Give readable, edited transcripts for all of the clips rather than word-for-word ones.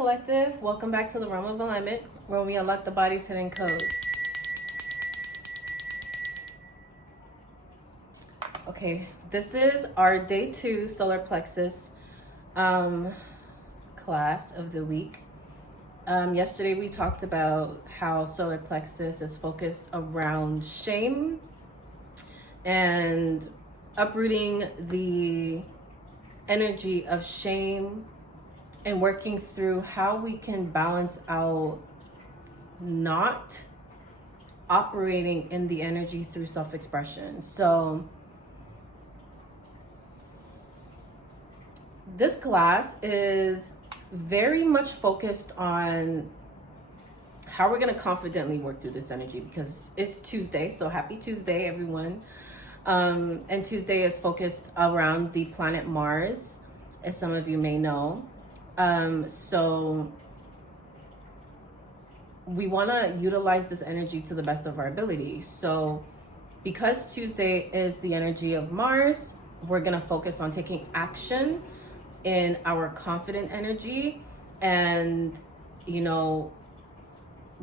Collective. Welcome back to the realm of alignment, where we unlock the body's hidden codes. Okay, this is our day 2 solar plexus class of the week. Yesterday we talked about how solar plexus is focused around shame and uprooting the energy of shame and working through how we can balance out not operating in the energy through self-expression. So this class is very much focused on how we're going to confidently work through this energy, because it's Tuesday. So happy Tuesday, everyone. And Tuesday is focused around the planet Mars, as some of you may know. So we want to utilize this energy to the best of our ability. So because Tuesday is the energy of Mars, we're going to focus on taking action in our confident energy and,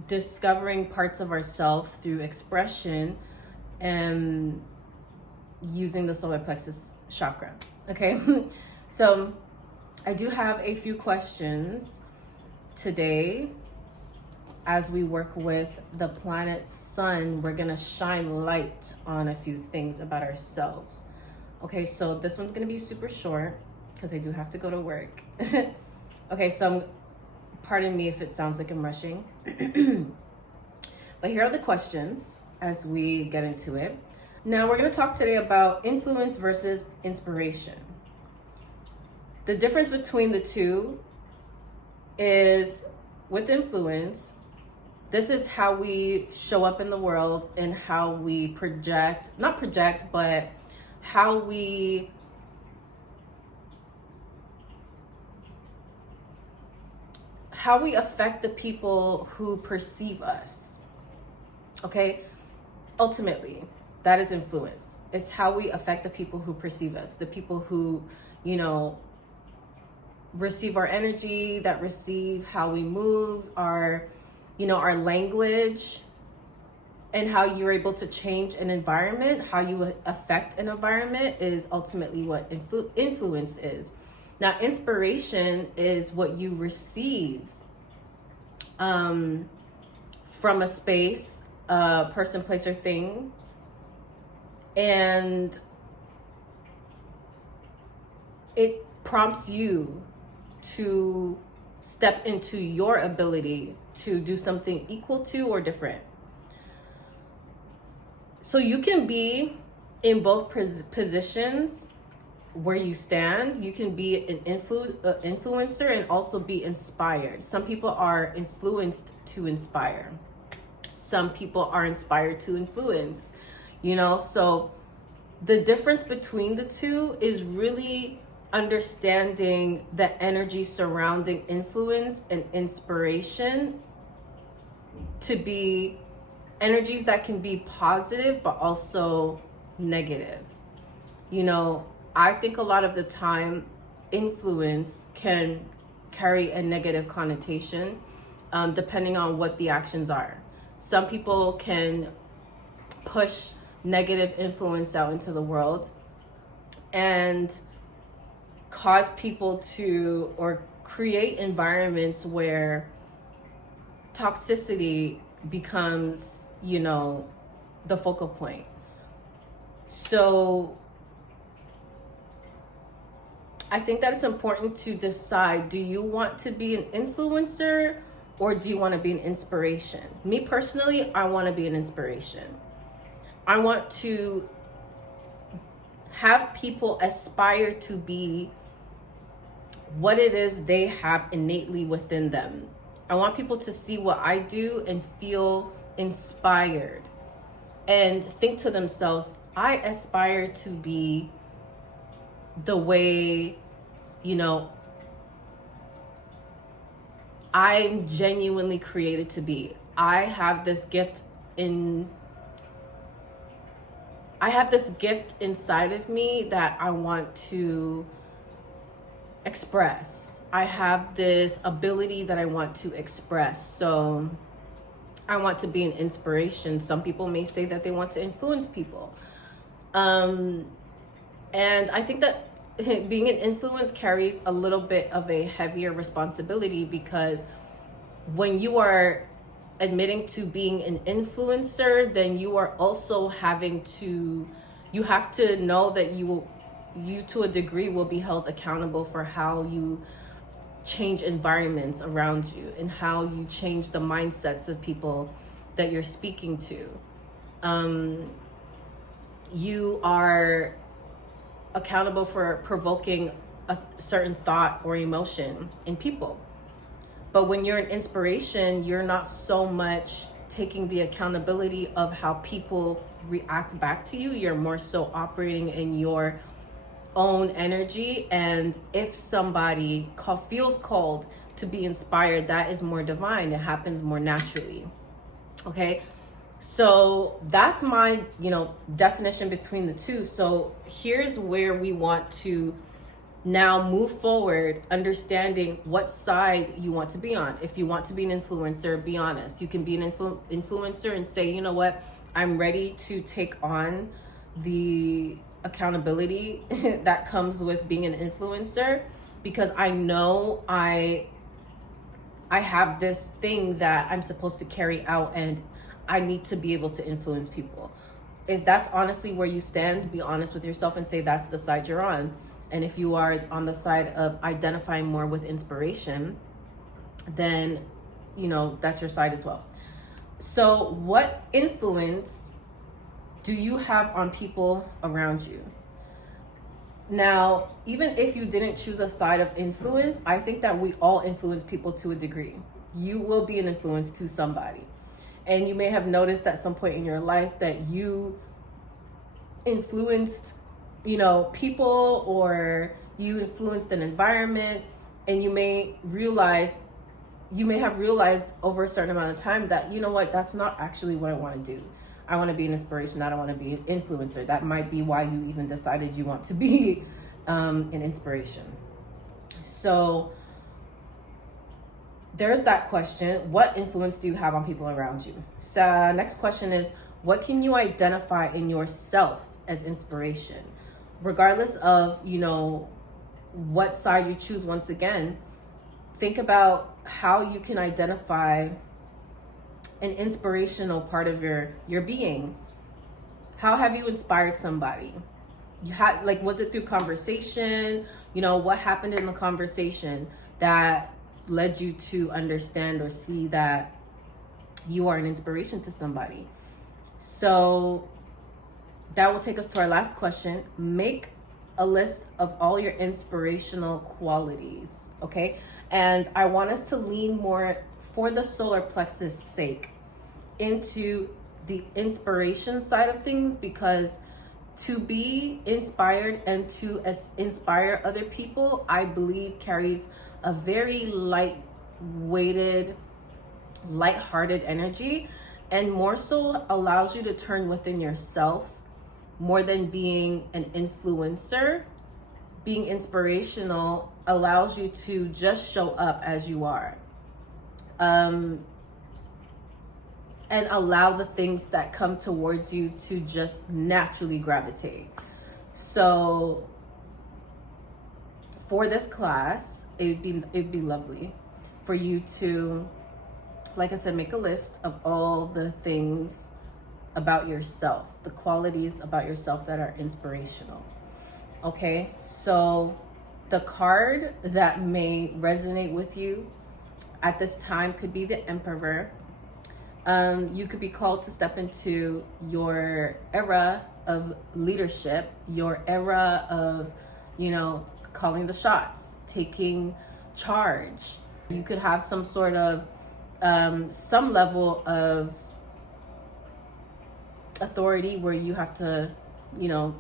discovering parts of ourselves through expression and using the solar plexus chakra. Okay. So I do have a few questions today. As we work with the planet Sun, we're going to shine light on a few things about ourselves. Okay, so this one's going to be super short because I do have to go to work. Okay, so pardon me if it sounds like I'm rushing. But here are the questions as we get into it. Now we're going to talk today about influence versus inspiration. The difference between the two is with influence, this is how we show up in the world and how we but how we affect the people who perceive us. Okay? Ultimately, that is influence. It's how we affect the people who perceive us, the people who, receive our energy, that receive how we move, our language, and how you're able to change an environment, how you affect an environment is ultimately what influence is. Now, inspiration is what you receive from a space, person, place, or thing, and it prompts you to step into your ability to do something equal to or different. So you can be in both positions where you stand. You can be an influencer and also be inspired. Some people are influenced to inspire. Some people are inspired to influence, so the difference between the two is really understanding the energy surrounding influence and inspiration to be energies that can be positive but also negative. I think a lot of the time influence can carry a negative connotation depending on what the actions are. Some people can push negative influence out into the world and cause people to, or create environments where toxicity becomes, the focal point. So I think that it's important to decide, do you want to be an influencer or do you want to be an inspiration? Me personally, I want to be an inspiration. I want to have people aspire to be what it is they have innately within them. I want people to see what I do and feel inspired and think to themselves, I aspire to be the way, I'm genuinely created to be. I have this gift inside of me that I want to express. I have this ability that I want to express. So I want to be an inspiration. Some people may say that they want to influence people. And I think that being an influence carries a little bit of a heavier responsibility, because when you are admitting to being an influencer, then you are also you have to know that you to a degree will be held accountable for how you change environments around you and how you change the mindsets of people that you're speaking to. You are accountable for provoking a certain thought or emotion in people. But when you're an inspiration, you're not so much taking the accountability of how people react back to you. You're more so operating in your own energy. And if somebody feels called to be inspired, that is more divine. It happens more naturally. Okay. So that's my, definition between the two. So here's where we want to now move forward, understanding what side you want to be on. If you want to be an influencer, be honest. You can be an influencer and say, you know what, I'm ready to take on the accountability that comes with being an influencer, because I know I have this thing that I'm supposed to carry out, and I need to be able to influence people. If that's honestly where you stand, be honest with yourself and say that's the side you're on. And if you are on the side of identifying more with inspiration, then, that's your side as well. So what influence do you have on people around you? Now, even if you didn't choose a side of influence, I think that we all influence people to a degree. You will be an influence to somebody. And you may have noticed at some point in your life that you influenced, people, or you influenced an environment, and you may have realized over a certain amount of time that, that's not actually what I want to do. I want to be an inspiration. I don't want to be an influencer. That might be why you even decided you want to be an inspiration. So there's that question. What influence do you have on people around you? So next question is, what can you identify in yourself as inspiration? Regardless of, what side you choose, once again, think about how you can identify an inspirational part of your being. How have you inspired somebody? Was it through conversation? What happened in the conversation that led you to understand or see that you are an inspiration to somebody? So that will take us to our last question. Make a list of all your inspirational qualities, okay? And I want us to lean more, for the solar plexus sake, into the inspiration side of things, because to be inspired and to inspire other people, I believe carries a very light-hearted energy, and more so allows you to turn within yourself more than being an influencer. Being inspirational allows you to just show up as you are, and allow the things that come towards you to just naturally gravitate. So for this class, it'd be lovely for you to, like I said, make a list of all the things about yourself, the qualities about yourself that are inspirational. Okay, so the card that may resonate with you at this time could be the Emperor. You could be called to step into your era of leadership, your era of, calling the shots, taking charge. You could have some sort of, some level of authority where you have to,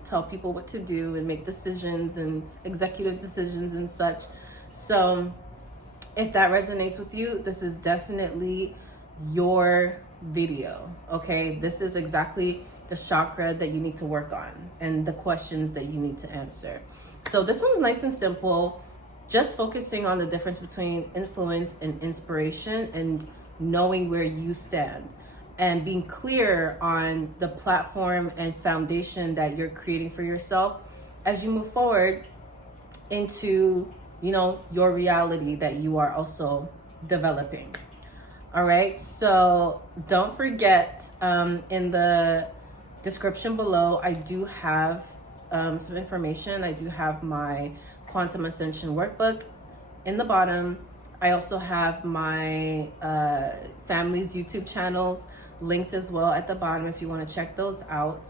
tell people what to do and make decisions and executive decisions and such. So if that resonates with you, this is definitely your video. Okay, this is exactly the chakra that you need to work on and the questions that you need to answer. So this one's nice and simple. just focusing on the difference between influence and inspiration, and knowing where you stand and being clear on the platform and foundation that you're creating for yourself as you move forward into, you know, your reality that you are also developing. All right, so don't forget, in the description below, I do have some information. I do have my Quantum Ascension workbook in the bottom. I also have my family's YouTube channels linked as well at the bottom if you want to check those out.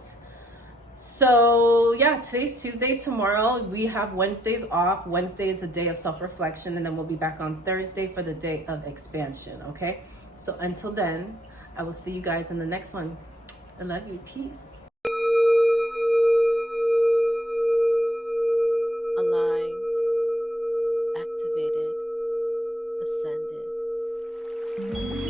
So yeah, today's Tuesday. Tomorrow we have Wednesdays off. Wednesday is a day of self-reflection, and then we'll be back on Thursday for the day of expansion. Okay, so until then, I will see you guys in the next one. I love you. Peace. Aligned, activated, ascended.